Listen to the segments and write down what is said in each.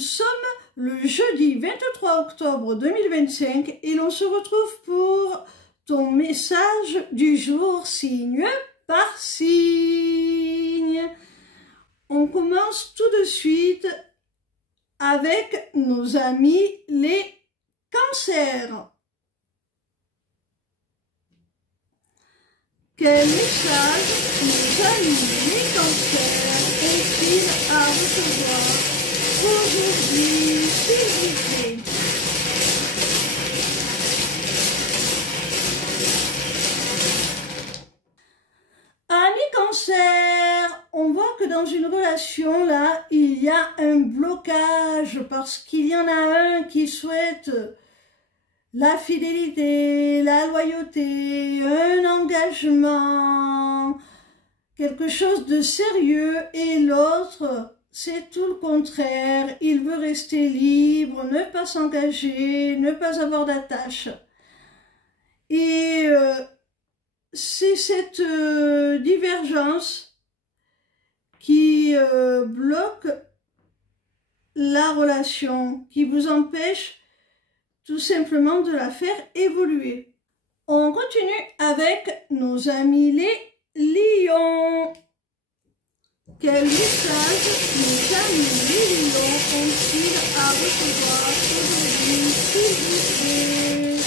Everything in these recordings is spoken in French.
sommes le jeudi 23 octobre 2025 et l'on se retrouve pour ton message du jour signe par signe. On commence tout de suite avec nos amis les cancers. Quel message nos amis les cancers ont-ils à recevoir aujourd'hui, s'il vous plaît? Amis cancers, on voit que dans une relation, là, il y a un blocage parce qu'il y en a un qui souhaite la fidélité, la loyauté, un engagement, quelque chose de sérieux, et l'autre, c'est tout le contraire. Il veut rester libre, ne pas s'engager, ne pas avoir d'attache. Et c'est cette divergence qui bloque la relation, qui vous empêche tout simplement de la faire évoluer. On continue avec nos amis les lions. Quel message nos amis les lions ont-ils à recevoir aujourd'hui, s'il vous plaît?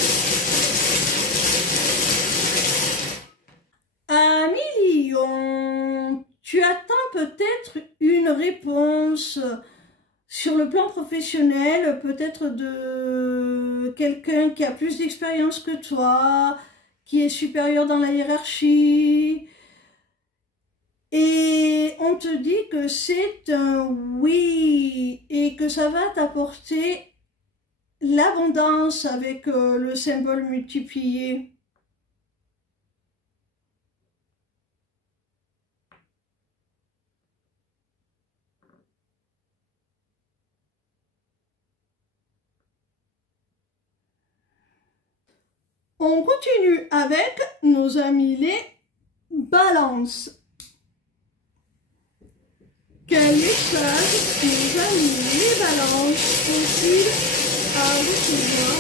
Amis lions, tu attends peut-être une réponse sur le plan professionnel, peut-être de quelqu'un qui a plus d'expérience que toi, qui est supérieur dans la hiérarchie. Et on te dit que c'est un oui et que ça va t'apporter l'abondance avec le symbole multiplié. On continue avec nos amis les balances. Quel message nos amis les balances ont-ils à recevoir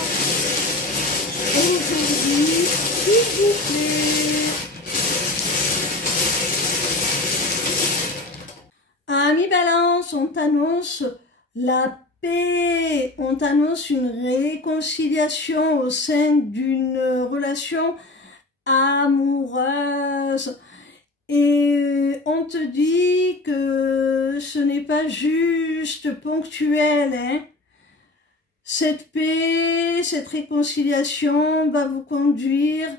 aujourd'hui, s'il vous plaît? Amis balance, on t'annonce la paix, on t'annonce une réconciliation au sein d'une relation amoureuse. Et on te dit que ce n'est pas juste ponctuel, hein. Cette paix, cette réconciliation va vous conduire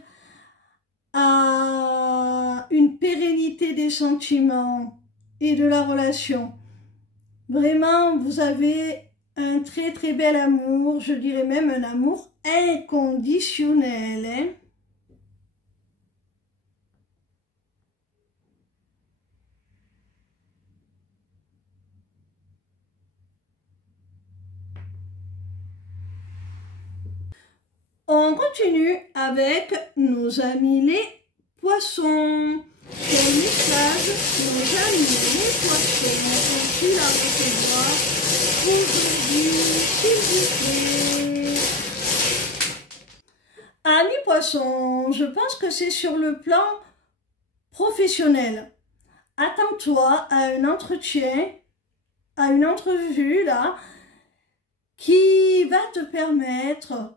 à une pérennité des sentiments et de la relation. Vraiment, vous avez un très très bel amour, je dirais même un amour inconditionnel, hein. On continue avec nos amis les poissons. Quel message nos amis les poissons ont-ils à recevoir aujourd'hui, s'il vous plaît? Amis poissons, je pense que c'est sur le plan professionnel. Attends-toi à un entretien, à une entrevue là, qui va te permettre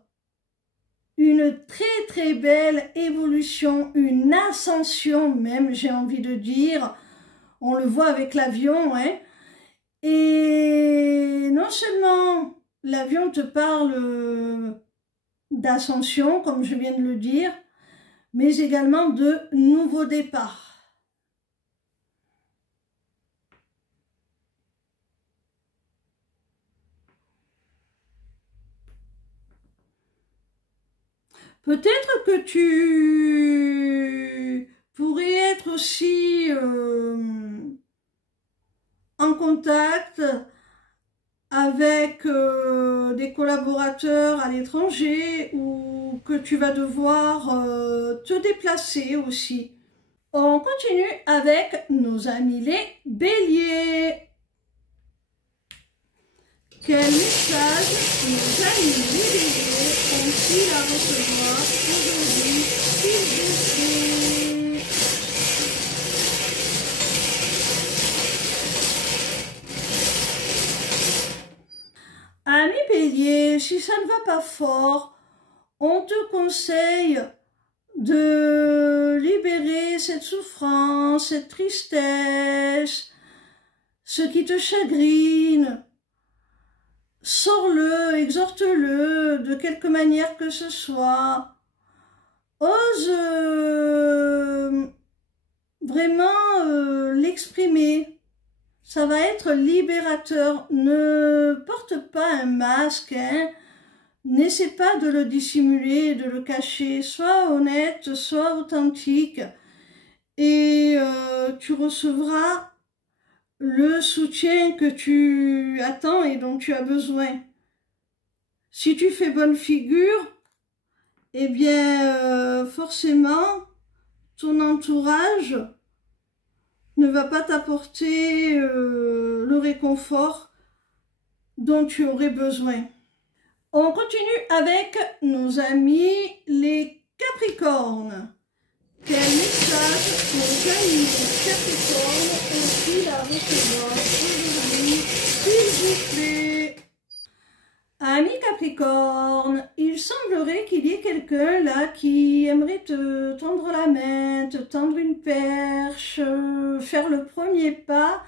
une très très belle évolution, une ascension même, j'ai envie de dire. On le voit avec l'avion, hein. Et non seulement l'avion te parle d'ascension, comme je viens de le dire, mais également de nouveau départ. Peut-être que tu pourrais être aussi en contact avec des collaborateurs à l'étranger ou que tu vas devoir te déplacer aussi. On continue avec nos amis les béliers. Quel message nos amis libérés ont-ils à recevoir aujourd'hui, s'il vous plaît? Ami Bélier, si ça ne va pas fort, on te conseille de libérer cette souffrance, cette tristesse, ce qui te chagrine. Sors-le, exhorte-le de quelque manière que ce soit. Ose vraiment l'exprimer. Ça va être libérateur. Ne porte pas un masque, hein. N'essaie pas de le dissimuler, de le cacher. Sois honnête, sois authentique. Et tu recevras le soutien que tu attends et dont tu as besoin. Si tu fais bonne figure, eh bien, forcément, ton entourage ne va pas t'apporter le réconfort dont tu aurais besoin. On continue avec nos amis les Capricornes. Quel message nos amis les Capricornes ont-ils à recevoir aujourd'hui, s'il vous plaît? Ami Capricorne, il semblerait qu'il y ait quelqu'un là qui aimerait te tendre la main, te tendre une perche, faire le premier pas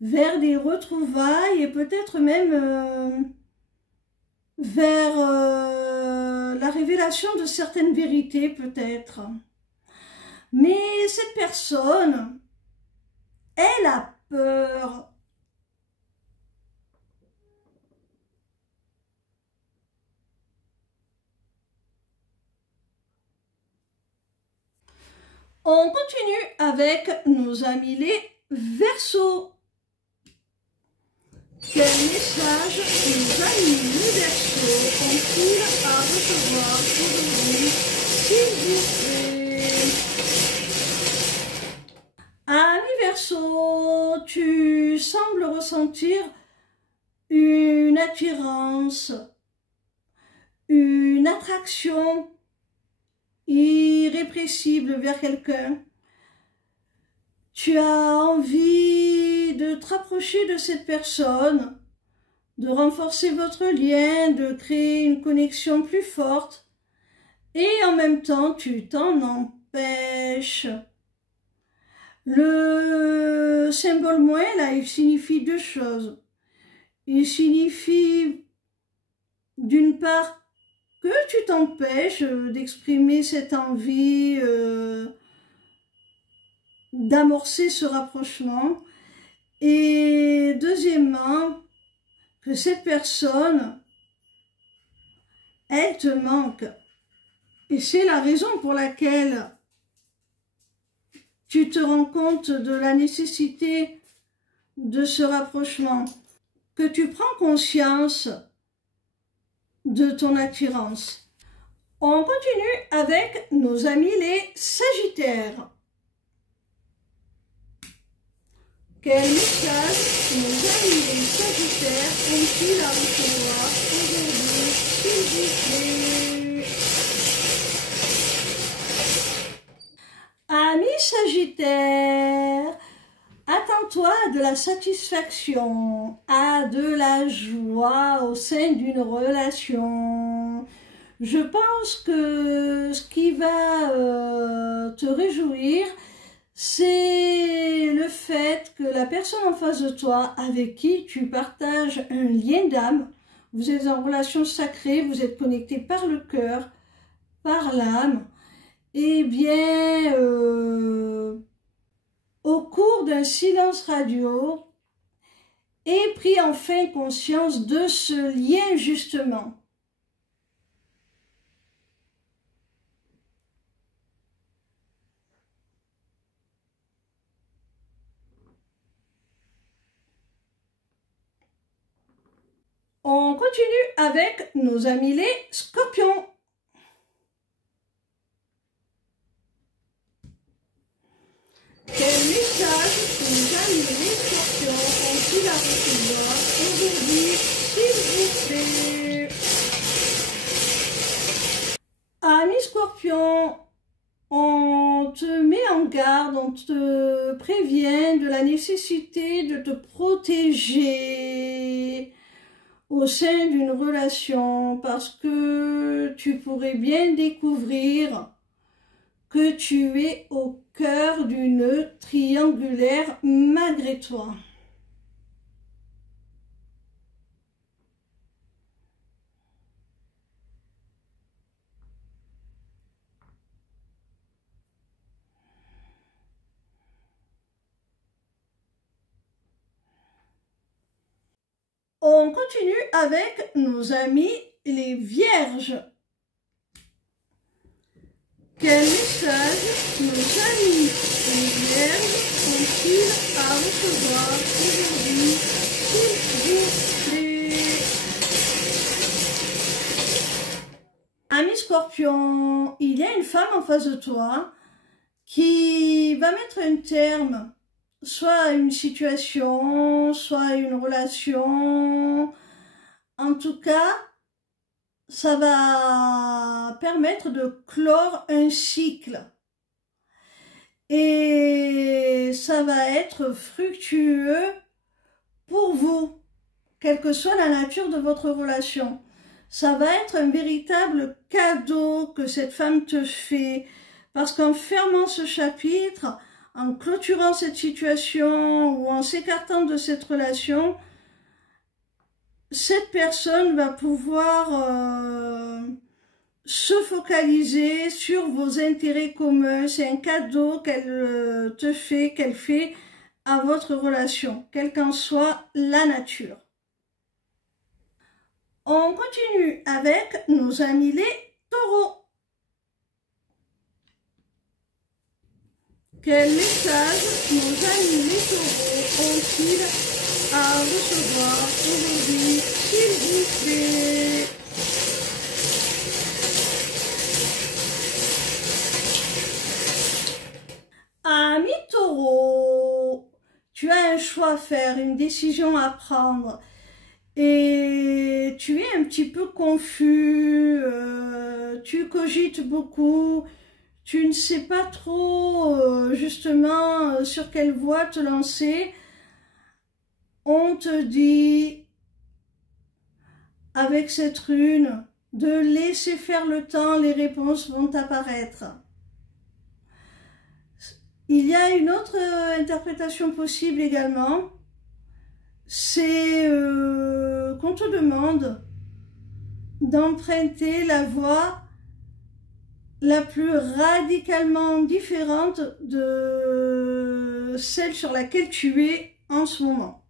vers des retrouvailles et peut-être même vers la révélation de certaines vérités peut-être. Mais cette personne, elle a peur. On continue avec nos amis les Verseaux. Quel message nos amis les Verseaux ont-ils à recevoir aujourd'hui, s'il vous plaît? Ami Verseau, tu sembles ressentir une attirance, une attraction irrépressible vers quelqu'un. Tu as envie de te rapprocher de cette personne, de renforcer votre lien, de créer une connexion plus forte, et en même temps tu t'en empêches. Le symbole moins là, il signifie deux choses. Il signifie d'une part que tu t'empêches d'exprimer cette envie d'amorcer ce rapprochement. Et deuxièmement, que cette personne, elle te manque. Et c'est la raison pour laquelle tu te rends compte de la nécessité de ce rapprochement, que tu prends conscience de ton attirance. On continue avec nos amis les Sagittaires. Quel message nos amis les Sagittaires ont-ils à recevoir aujourd'hui, s'il vous plaît? Amis Sagittaires, attends-toi à de la satisfaction, à de la joie au sein d'une relation. Je pense que ce qui va te réjouir, c'est le fait que la personne en face de toi, avec qui tu partages un lien d'âme, vous êtes en relation sacrée, vous êtes connectés par le cœur, par l'âme, eh bien, au cours d'un silence radio, aie pris enfin conscience de ce lien justement. On continue avec nos amis les Scorpions. Quel message nos amis les Scorpions ont-ils à recevoir aujourd'hui, s'il vous plaît. Ami Scorpion, on te met en garde, on te prévient de la nécessité de te protéger au sein d'une relation parce que tu pourrais bien découvrir que tu es au cœur d'une triangulaire malgré toi. On continue avec nos amis les vierges. Quel message nos amis les vierges ont-ils à recevoir aujourd'hui, s'il vous plaît? Ami Scorpion, il y a une femme en face de toi qui va mettre un terme soit à une situation, soit à une relation. En tout cas, ça va permettre de clore un cycle. Et ça va être fructueux pour vous, quelle que soit la nature de votre relation. Ça va être un véritable cadeau que cette femme te fait. Parce qu'en fermant ce chapitre, en clôturant cette situation ou en s'écartant de cette relation, cette personne va pouvoir se focaliser sur vos intérêts communs. C'est un cadeau qu'elle te fait, qu'elle fait à votre relation, quelle qu'en soit la nature. On continue avec nos amis les taureaux. Quel message nos amis les taureaux ont-ils à recevoir aujourd'hui, s'il vous plaît? Ami taureau, tu as un choix à faire, une décision à prendre et tu es un petit peu confus, tu cogites beaucoup. Tu ne sais pas trop justement sur quelle voie te lancer. On te dit, avec cette rune, de laisser faire le temps, les réponses vont apparaître. Il y a une autre interprétation possible également. C'est qu'on te demande d'emprunter la voie la plus radicalement différente de celle sur laquelle tu es en ce moment.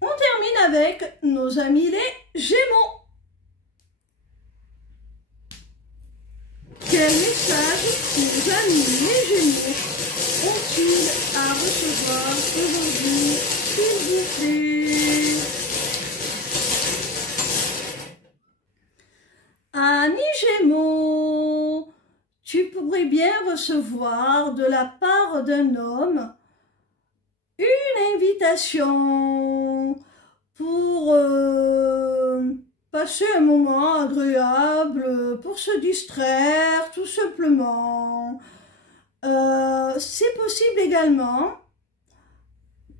On termine avec nos amis les Gémeaux. Quel message nos amis les Gémeaux ont-ils à recevoir aujourd'hui, s'il vous plaît? Amis Gémeaux, tu pourrais bien recevoir de la part d'un homme une invitation pour passer un moment agréable, pour se distraire tout simplement. C'est possible également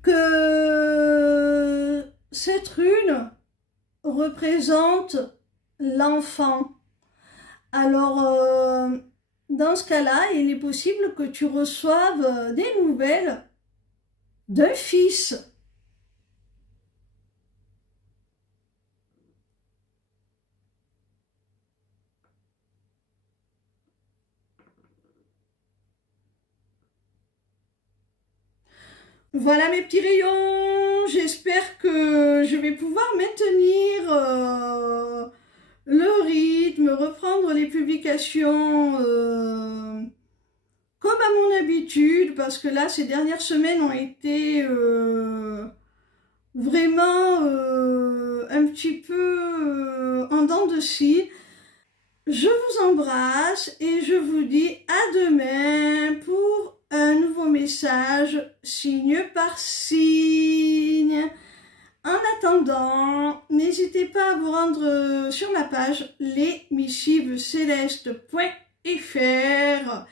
que cette rune représente l'enfant. Alors, dans ce cas-là, il est possible que tu reçoives des nouvelles d'un fils. Voilà mes petits rayons, j'espère que je vais pouvoir maintenir le rythme, reprendre les publications comme à mon habitude, parce que là, ces dernières semaines ont été vraiment un petit peu en dents de scie. je vous embrasse et je vous dis à demain pour un nouveau message signe par signe. En attendant, n'hésitez pas à vous rendre sur ma page lesmissivescélestes.fr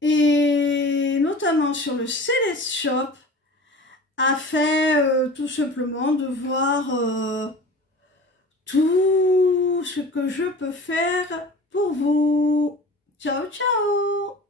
et notamment sur le Céleste Shop afin tout simplement de voir tout ce que je peux faire pour vous. Ciao, ciao!